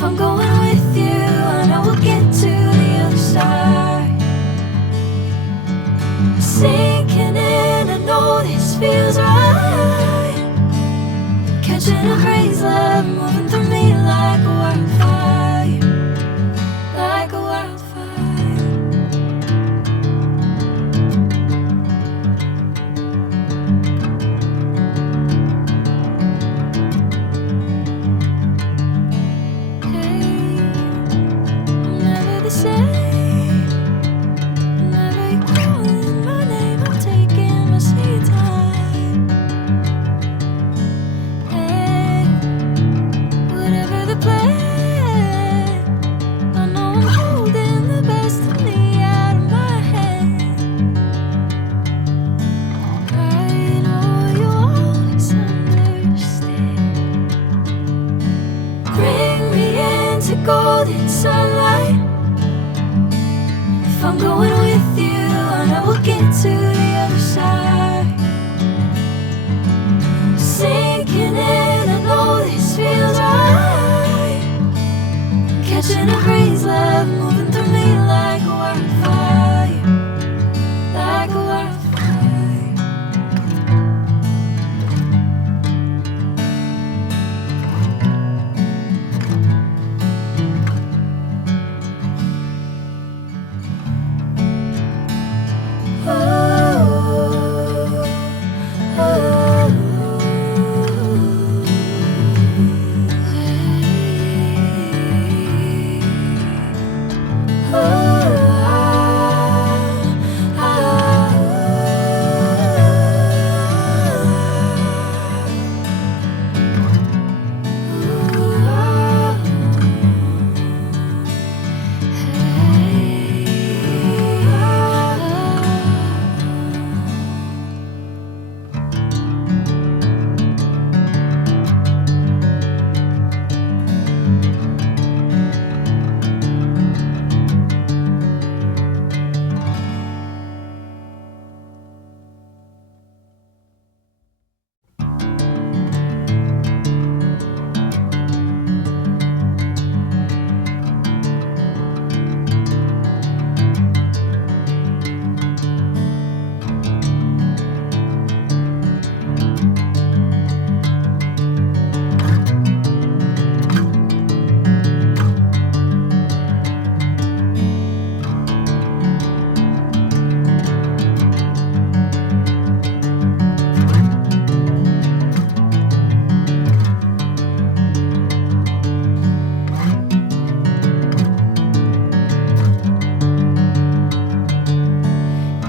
If I'm going with you, I know we'll get to the other side. Sinking in, I know this feels right. Catching a crazy love, moving through me like a wildfire, like a wildfire. Hey, I'm never the same. Whenever you're calling my name, I'm taking my sweet time. Hey, whatever the plan, I know I'm holding the best of me out of my hand. I know you'll always understand. Bring me into golden sunlight. If I'm going with you, I know we'll get to the other side. Sinking in, I know this feels right. Catching a crazy love, moving through me like a wildfire, like a wildfire.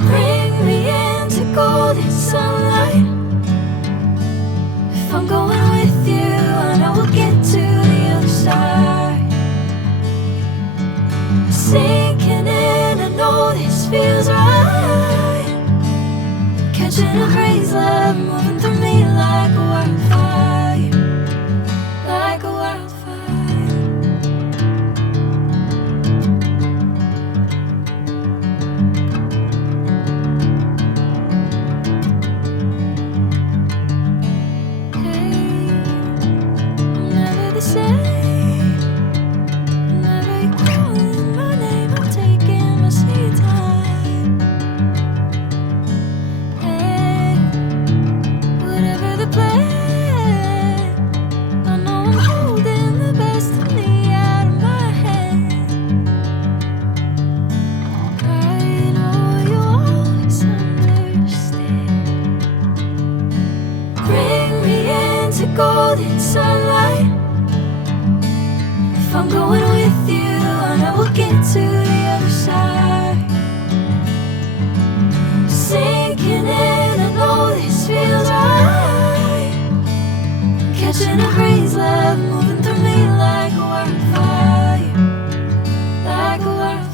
Bring me into golden sunlight. If I'm going with you, I know we'll get to the other side. Sinking in, I know this feels right. Catching a crazy love, moving through me like a wildfire, like a wildfire. Hey, I'm never the same. Whenever you're calling my name, I'm taking my sweet time. Hey, whatever the plan, I know I'm holding the best of me out of my hand. I know you'll always understand. Bring me into golden sunlight. If I'm going with you, I know we'll get to the other side. Sinking in, I know this feels right. Catching a crazy love, moving through me like a wildfire, like a wildfire.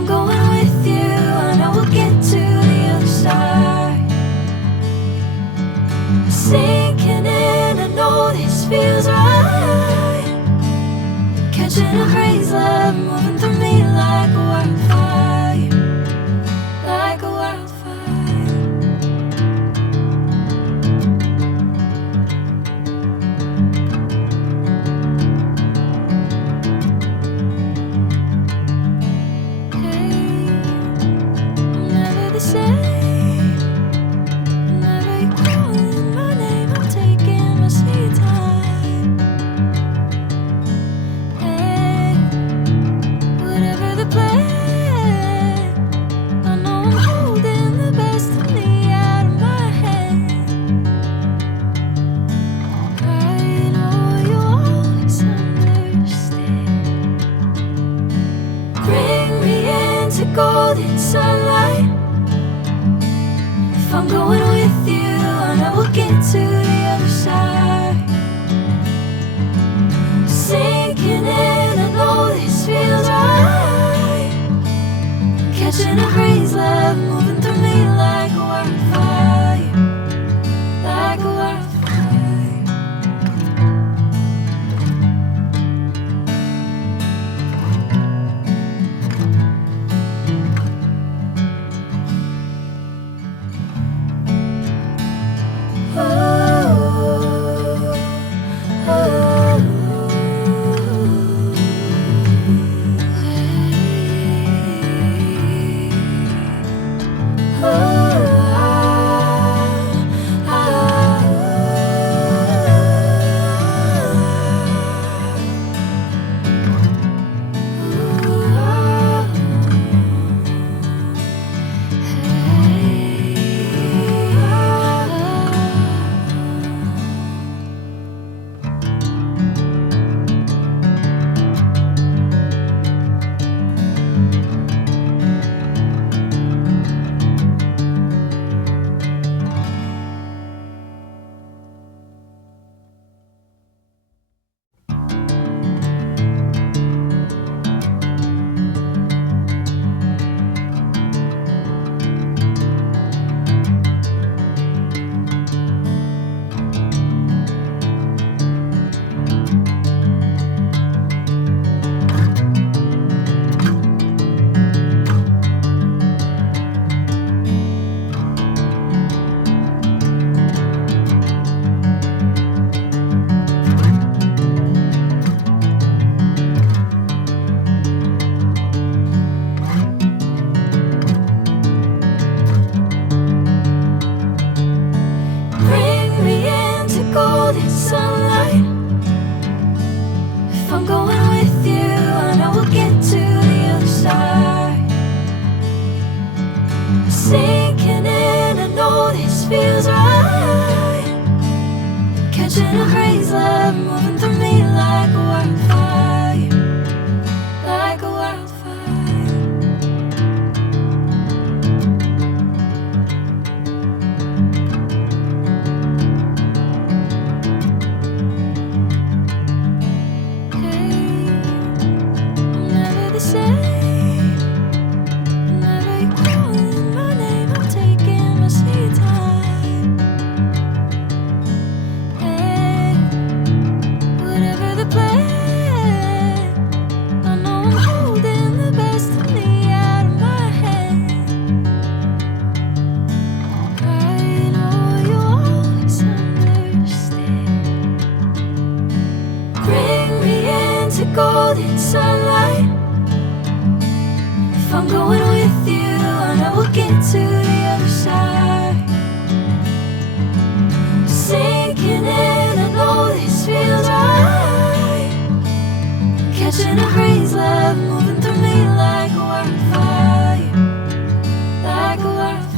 I'm going with you, I know we'll get to the other side. Sinking in, I know this feels right. Catching a breeze, love moving through me like a wildfire, like a wildfire. Golden sunlight. If I'm going with you, I know we'll get to the other side. Sinking in, I know this feels right. Catching a breeze, love moving through me like a wildfire, like a wildfire. Sinking in, I know this feels right. Catching a breeze, love moving through me like a wildfire, like a wildfire. Hey, I'm never the same. Golden sunlight. If I'm going with you, I know we'll get to the other side. Sinking in, I know this feels right. Catching a breeze, love moving through me like a wildfire, like a wildfire.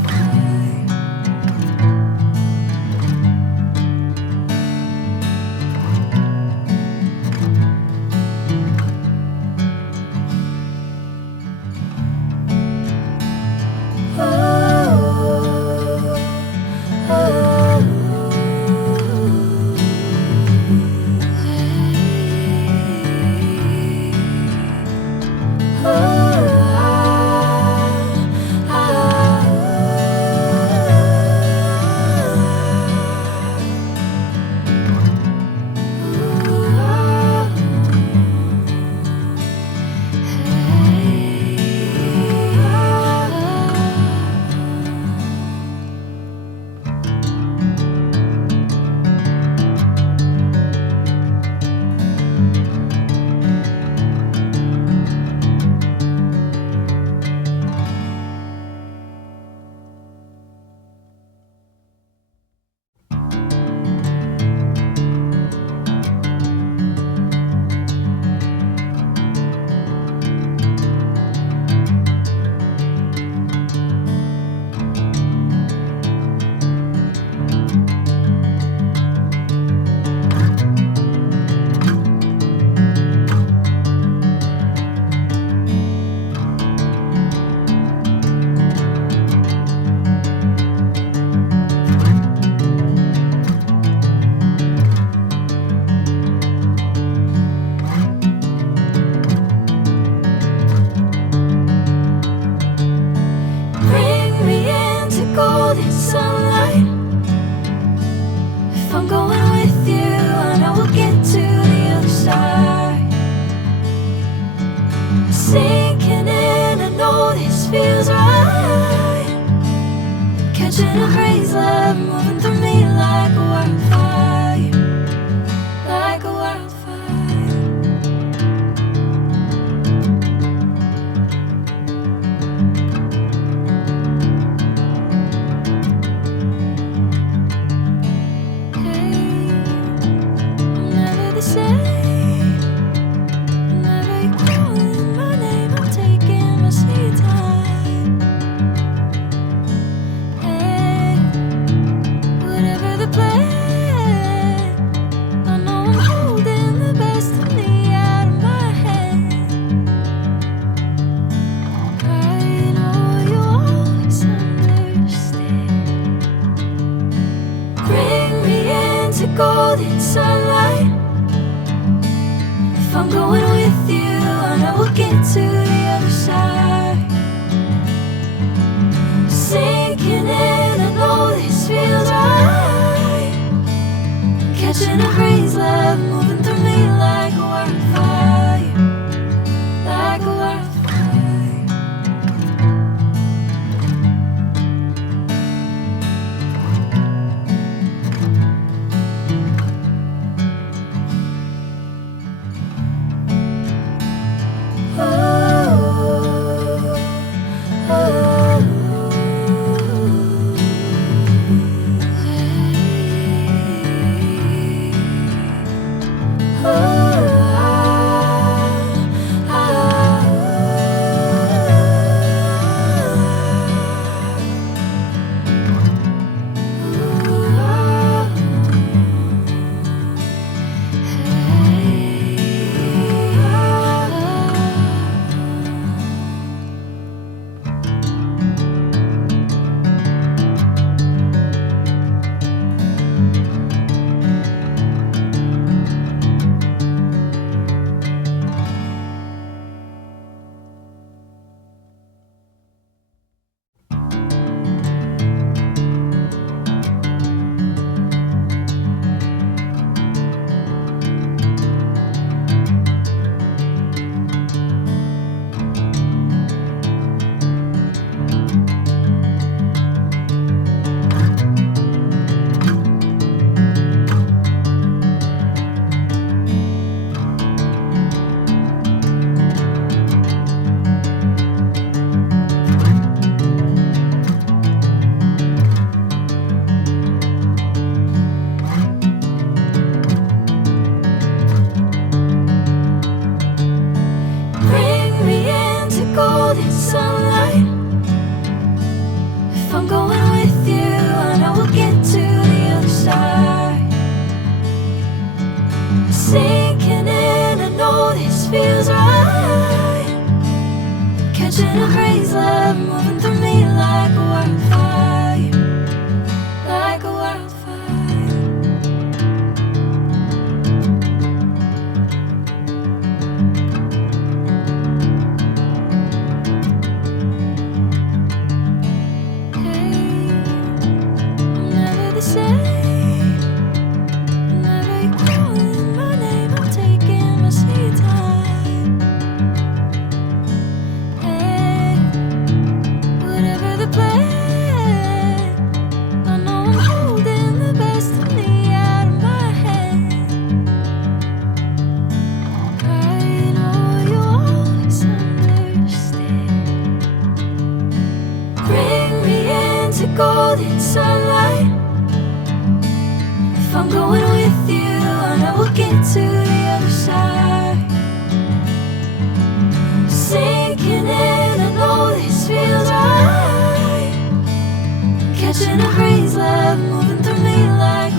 catching a breeze, love moving through me like a wildfire, like a wildfire. Hey, I'm never the same. Whenever you're calling my name, I'm taking my sweet time. Hey, whatever the plan, I know I'm holding the best of me out of my hand. I know you always understand. Bring me into golden sunlight. If I'm going with you, I know we'll get to the other side. Sinking in, I know this feels right. Catching a breeze, love moving through me like a wildfire, like a wildfire. Bring me into golden sunlight. If I'm going with you, I know we'll get to the other side. Sinking in, I know this feels right. Catching a breeze, love moving through me like a wildfire, like a wildfire. Hey, I'm never the same. Whenever you're calling my name, I'm taking my sweet time. Hey, whatever the plan, I know I'm holding the best of me out of my hand. I know you always understand. Bring me into golden sunlight. If I'm going with you, I know we'll get to the other side. Sinking in, I know this feels right. Catching a breeze, love moving through me like